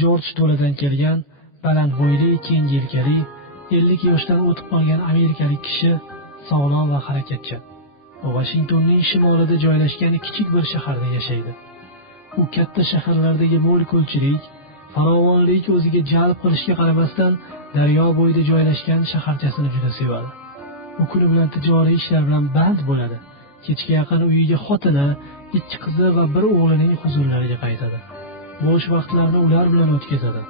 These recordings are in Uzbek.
Jorj to'ladan kelgan, baland bo'yli, keng yelkali, 50 yoshdan o'tib qolgan amerikalik kishi, sog'lom va harakatchan. U Vashingtonning shimolida joylashgan kichik bir shaharda yashaydi. U katta shaharlardagi mo'l ko'lchilik, farovonlik o'ziga jalb qilishga qaramasdan daryo bo'yida joylashgan shaharchasini juda sevadi. U kuni bilan tijoriy ishlar bilan band bo'ladi. Kechga yaqin uyiga xotini, 2 qizi va bir o'g'lining huzurlariga qaytadi. Bo'sh vaqtlarini ular bilan o'tkazadi.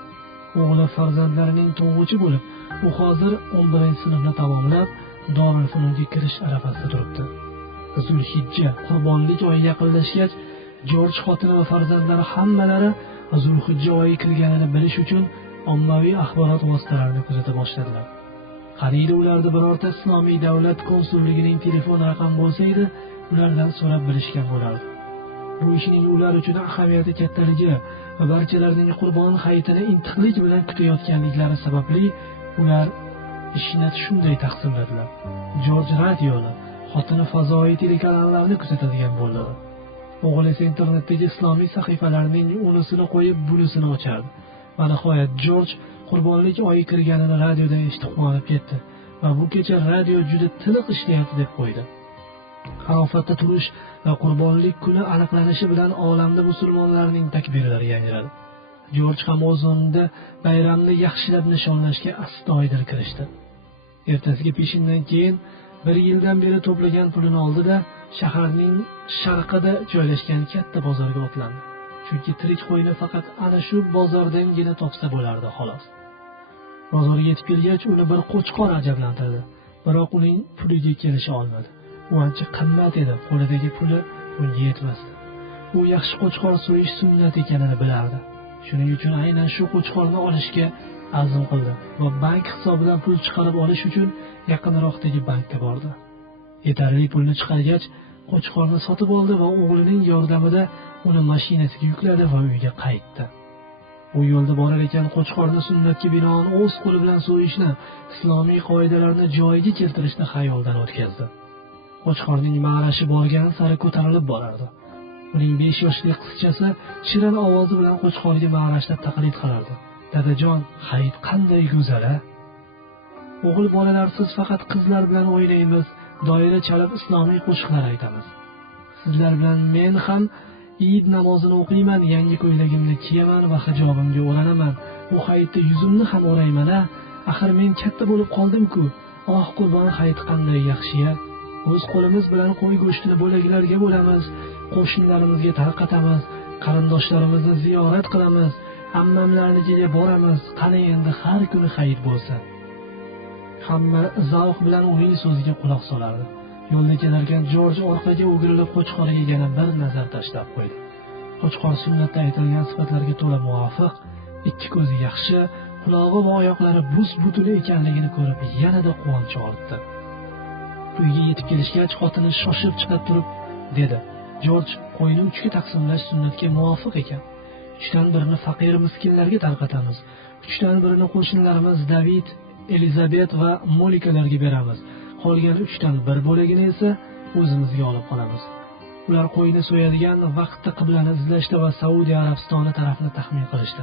O'g'li farzandlarining to'ng'ichi bo'lib, u hozir 11-sinfni tamomlab, Dorulfununga kirish arafasida turibdi. Zulhijja, Qurbonlik oyi yaqinlashgach, Jorj xotini va farzandlari hammalari Zulhijja oyi kirganini bilish uchun ommaviy axborot vositalarini kuzata boshladilar. Qariydi ularda birorta islomiy davlat konsulligining telefon raqami bo'lsa edi, ulardan so'rab bilishgan bo'lardi. Bu ishning ular uchun ahamiyati kattaligi va barchalarining Qurbon hayitini intiqlik bilan kutayotganliklari sababli ular ishni shunday taqsimladilar. Jorj radioni, xotini fazoiy telekanallarni kuzatadigan bo'ldi. O'g'li esa internetdagi islomiy sahifalarning unisini qo'yib, bunisini ochardi. Va nihoyat Jorj Qurbonlik oyi kirganini radiodan eshitib quvonib ketdi va bu kecha radio juda tiniq ishlayapti deb qo'ydi. Arofatda turish va Qurbonlik kuni aniqlanishi bilan olamda musulmonlarning takbirlari yangradi. Jorj ham o'z o'rnida bayramni yaxshilab nishonlashga astoydil kirishdi. Ertasiga peshindan keyin 1 yildan beri to'plagan pulini oldi-da, shaharning sharqida joylashgan katta bozorga otlandi. Chunki tirik qo'yni faqat ana shu bozordangina topsa bo'lardi, xolos. Bozorga yetib kelgach, uni bir qo'chqor ajablantirdi, biroq uning puliga kelisha olmadi. U ancha qimmat edi, qo'lidagi puli unga yetmasdi. U yaxshi qo'chqor so'yish sunnat ekanini bilardi. Shuning uchun aynan shu qo'chqorni olishga azm qildi va bank hisobidan pul chiqarib olish uchun yaqinroqdagi bankka bordi. Yetarli pulni chiqargach, qo'chqorni sotib oldi va o'g'lining yordamida uni mashinasiga yukladi va uyiga qaytdi. U yo'lda borar ekan, qo'chqorni sunnatga binoan o'z qo'li bilan so'yishni, islomiy qoidalarni joyiga keltirishni xayoldan o'tkazdi. Qo'chqorning ma'rashi borgan sari ko'tarilib borardi. Uning 5 yoshli qizchasi shirin ovozi bilan qo'chqorga ma'rashda taqlid qilardi. "Dadajon, hayit qanday go'zal-a? O'g'il bolalar siz faqat qizlar bilan o'ynaymiz, doira chalib islomiy qo'shiqlar aytamiz. Sizlar bilan men ham Eid namozini o'qiyman, yangi ko'ylagimni kiyaman va hijobimga o'ranaman. Bu hayitda yuzimni ham o'rayman-a. Axir men katta bo'lib qoldim-ku. Oh, Qurbon hayit qanday yaxshi-ya. O'z qo'limiz bilan qo'y go'shtini bo'laklarga bo'lamiz, qo'shnilarimizga tarqatamiz, qarindoshlarimizni ziyorat qilamiz, ammamlarnikiga boramiz. Qani endi har kuni hayit bo'lsa." Hamma zavq bilan uning so'ziga quloq solardi. Yo'lda kelarkan Jorj orqaga o'girilib qo'chqorga yana bir nazar tashlab qo'ydi. Qo'chqor sunnatda aytilgan sifatlarga to'la muvofiq, 2 ko'zi yaxshi, qulog'i va oyoqlari bus-butun ekanligini ko'rib yanada quvonch ortdi. Uyga yetib kelishgach, xotini shoshib chiqib turib dedi: "Jorj, qo'yni 3 ga taqsimlash sunnatga muvofiq ekan. 3dan birini faqir miskinlarga tarqatamiz, 3dan birini qo'shnilarimiz David, Elizabet va Molikalarga beramiz. Qolgan 3dan 1 bo'lagini esa o'zimizga olib qolamiz." Ular qo'yni so'yadigan vaqtda qiblani izlashdi va Saudiya Arabistoni tarafini taxmin qilishdi.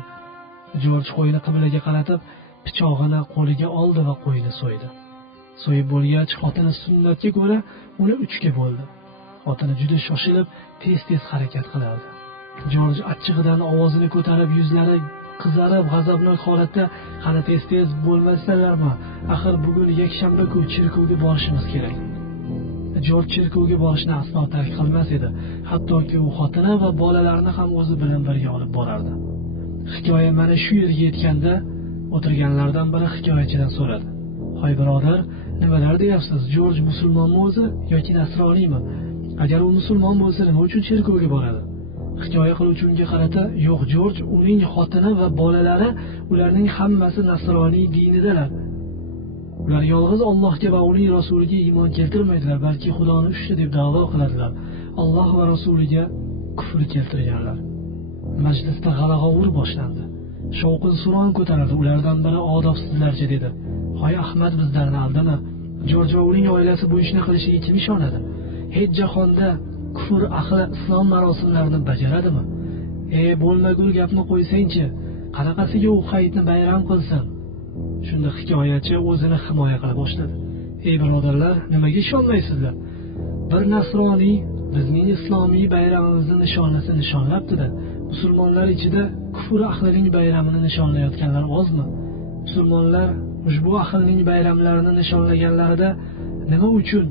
Jorj qo'yni qiblaga qaratib, pichog'ini qo'liga oldi va qo'yni so'ydi. So'yib bo'lgach, xotini sunnatga ko'ra uni 3 ga bo'ldi. Xotini juda shoshilib, tez-tez harakat qilardi. Jorj achchig'idan ovozini ko'tarib, yuzlari qizarib, g'azabnok holatda: "Qani tez-tez bo'lmasalarmi? Axir bugun yakshanba-ku, cherkovga borishimiz kerak." Jorj cherkovga borishni aslo tark qilmas edi. Hattoki u xotini va bolalarini ham o'zi bilan birga olib borardi. Hikoya mana shu yerga yetganda, o'tirganlardan biri hikoyachidan so'radi: "Hoy birodar, nimalar deyapsiz? Jorj musulmonmi o'zi yoki nasroniymi? Agar u musulmon bo'lsa, nima uchun cherkovga boradi?" Hikoya qiluvchi unga qarata: "Yo'q, Jorj, uning xotini va bolalari, ularning hammasi nasroniy dinidalar. Ular yolg'iz Allohga va uning rasuliga iymon keltirmaydilar, balki Xudoni uchta deb da'vo qiladilar. Alloh va rasuliga kufr keltirganlar." Majlisda g'ala-g'ovur boshlandi. Shovqin suron ko'tarildi. Ulardan biri odobsizlarcha dedi: "Hoy Ahmad, bizlarni aldama. Jorj va uning oilasi bu ishni qilishiga kim ishonadi? Hech jahonda kufr ahli islom marosimlarini bajaradimi? Bo'lmagul gapni qo'ysangchi. qanaqasiga u hayitni bayram qilsin? Shunda hikoyachi o'zini himoya qila boshladi. Ey birodarlar, nimaga ishonmaysizlar? Bir nasroniy bizning islomiy bayramimizni nishonlabdi-da. Musulmonlar ichida kufr ahlining bayramini nishonlayotganlar ozmi? Musulmonlar ushbu ahlning bayramlarini nishonlaganlarida nima uchun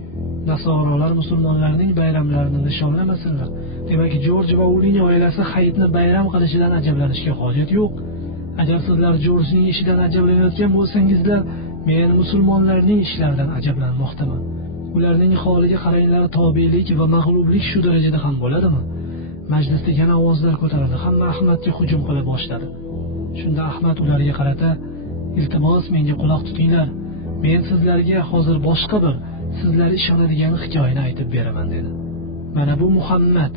nasorolar musulmonlarning bayramlarini nishonlamasinlar? Demak, Jorj va uning oilasi hayitni bayram qilishidan ajablanishga hojat yo'q. Agar sizlar Jorjning ishidan ajablanayotgan bo'lsangizlar, men musulmonlarning ishlaridan ajablanmoqdaman. Ularning holiga qaranglar, tobelik va mag'lublik shu darajada ham bo'ladimi? Majlisda yana ovozlar ko'tarildi. Hamma Ahmadga hujum qila boshladi. Shunda Ahmad ularga qarata, "Iltimos, menga quloq tutinglar. Men sizlarga hozir boshqa bir sizlar ishonadigan hikoyani aytib beraman" dedi. Mana bu Muhammad,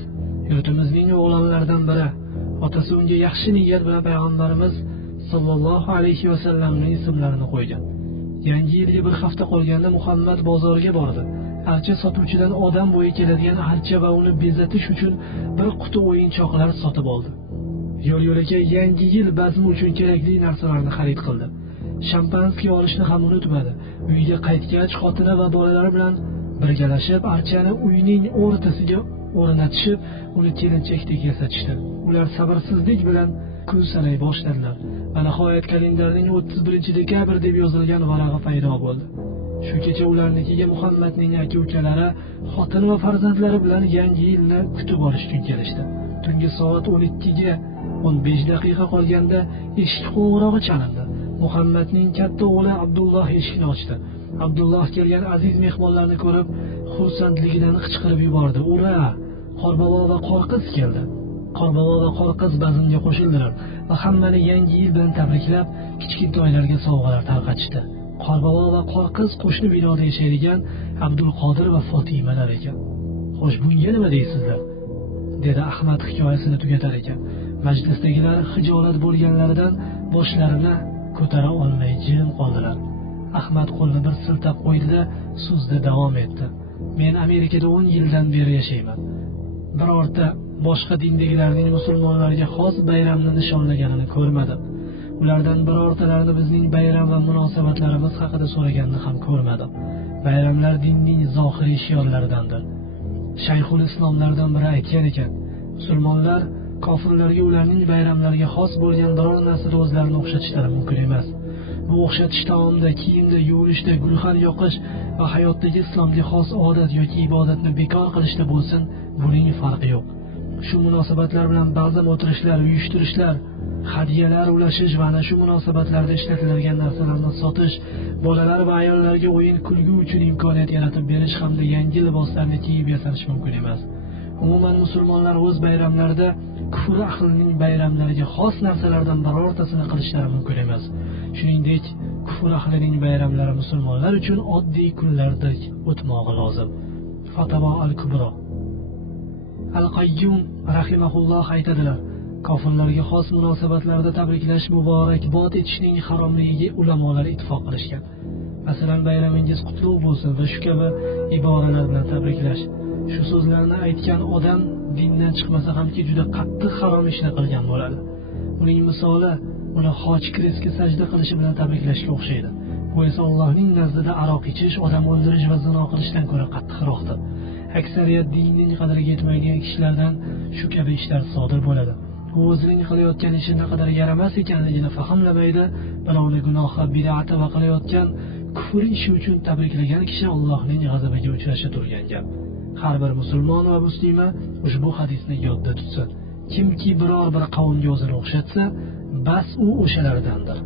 yurtimizning o'g'lonlaridan biri. Otasi unga yaxshi niyat bilan payg'ambarimiz sollallohu alayhi va sallamning ismlarini qo'ygan. Yangi yilga bir hafta qolganda Muhammad bozorga bordi. Archa sotuvchidan odam bo'yi keladigan archa va uni bezatish uchun bir quti o'yinchoqlar sotib oldi. Yo'l-yo'lakay yangi yil bazmi uchun kerakli narsalarni xarid qildi. Shampanskiy olishni ham unutmadi. Uyiga qaytgach, xotini va bolalari bilan birgalashib archani uyning o'rtasiga o'rnatishib, uni kelinchakdek yasatishdi. Ular sabrsizlik bilan kun sanay boshladilar. Va nihoyat kalendarning 31-dekabr deb yozilgan varag'i paydo bo'ldi. Shu kecha ularnikiga Muhammadning aka-ukalari, xotin va farzandlari bilan yangi yilni kutib olish uchun kelishdi. Tungi soat 12ga 15 daqiqa qolganda eshik qo'ng'irog'i chalindi. Muhammadning katta o'g'li Abdulloh eshikni ochdi. Abdulloh kelgan aziz mehmonlarni ko'rib, xursandligidan qichqirib yubordi. "Ura! Qorbobo va Qorqiz keldi." Qorbobo va Qorqiz bazmga qo'shildilar va hammani yangi yil bilan tabriklab, kichkintoylarga sovg'alar tarqatishdi. Qorbobo va Qorqiz qo'shni binoda yashaydigan Abdulqodir va Fotimalar ekan. "Xo'sh, bunga nima deysizlar?" dedi Ahmad hikoyasini tugatar ekan. Majlisdagilar xijolat bo'lganlaridan boshlarini ko'tara olmay jim qoldilar. Ahmad qo'lini bir siltab qo'ydi-da, so'zda davom etdi. "Men Amerikada 10 yildan beri yashayman. Birorta boshqa dindagilarning musulmonlarga xos bayramni nishonlaganini ko'rmadim. Ulardan birortalarini bizning bayram va munosabatlarimiz haqida so'raganini ham ko'rmadim. Bayramlar dinning zohiriy shiorlaridandir. Shayxul islomlardan biri aytgan ekan, musulmonlar kofirlarga ularning bayramlariga xos bo'lgan biror narsada o'zlarini o'xshatishlari mumkin emas. Bu o'xshatish taomda, kiyimda, yuvinishda, gulxan yoqish va hayotdagi islomga xos odat yoki ibodatni bekor qilishda bo'lsin, buning farqi yo'q. Shu munosabatlar bilan ba'zan o'tirishlar, uyushtirishlar, hadyalar ulashish va ana shu munosabatlarda ishlatiladigan narsalarni sotish, bolalar va ayollarga o'yin kulgi uchun imkoniyat yaratib berish hamda yangi liboslarni kiyib yasanish mumkin emas. Umuman musulmonlar o'z bayramlarida kufr ahlining bayramlariga xos narsalardan birortasini qilishlari mumkin emas. Shuningdek, kufr ahlining bayramlari musulmonlar uchun oddiy kunlardek o'tmog'i lozim. Fatavo al-Kubro. Al-Qayyum rahimahulloh aytadilar: kofirlarga xos munosabatlarda tabriklash, muborakbod etishning haromligiga ulamolar ittifoq qilishgan. Masalan, bayramingiz qutlug' bo'lsin va shu kabi iboralar bilan tabriklash. Shu so'zlarni aytgan odam dindan chiqmasa hamki juda qattiq harom ishni qilgan bo'ladi. Uning misoli uni hoj kresga sajda qilishi bilan tabriklashga o'xshaydi. Bu esa Allohning nazdida aroq ichish, odam o'ldirish va zino qilishdan ko'ra qattiqroqdir. Aksariyat dinning qadriga yetmaydigan kishilardan shu kabi ishlar sodir bo'ladi. U o'zining qilayotgan ishi naqadar yaramas ekanligini fahmlamaydi, birovni gunohi, bid'ati va qilayotgan kufr ishi uchun tabriklagan kishi Allohning g'azabiga uchrashi turgan gap. Har bir musulmon va muslima ushbu hadisni yodda tutsin. Kimki biror bir qavmga o'zini o'xshatsa, bas u o'shalardandir.